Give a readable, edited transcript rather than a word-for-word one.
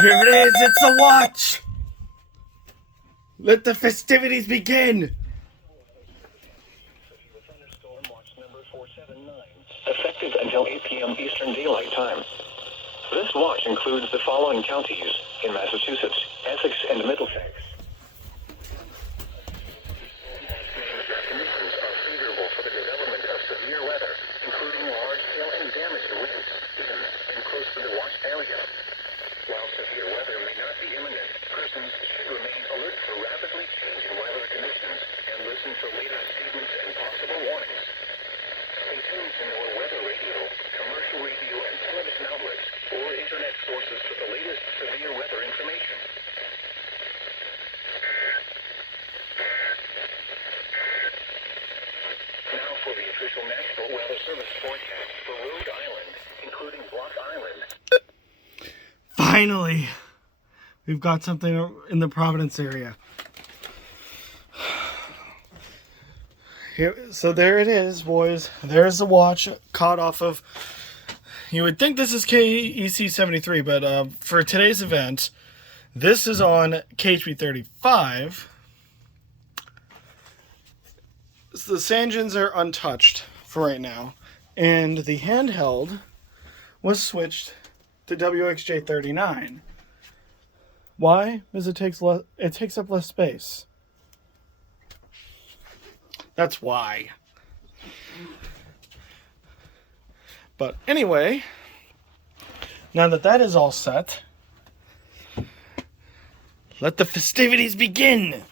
Here it is, it's the watch! Let the festivities begin! Thunderstorm watch number 479, effective until 8 p.m. Eastern Daylight Time. This watch includes the following counties in Massachusetts: Essex and Middlesex. Conditions are favorable for the development of severe weather, including large-scale and damaging winds in and close to the watch area. While severe weather may not be imminent, persons should remain alert for rapidly changing weather conditions and listen for latest statements and possible warnings. Stay tuned to know weather radio, commercial radio and television outlets, or internet sources for the latest severe weather information. Now for the official National Weather Service forecast for Rhode Island, including Block Island. Finally, we've got something in the Providence area. Here, so there it is, boys. There's the watch caught off of. You would think this is KEC 73, but for today's event, this is on KHB 35. So the Sanjins are untouched for right now, and the handheld was switched to WXJ 39. Why? Because it takes up less space. That's why. But anyway, now that that is all set, let the festivities begin.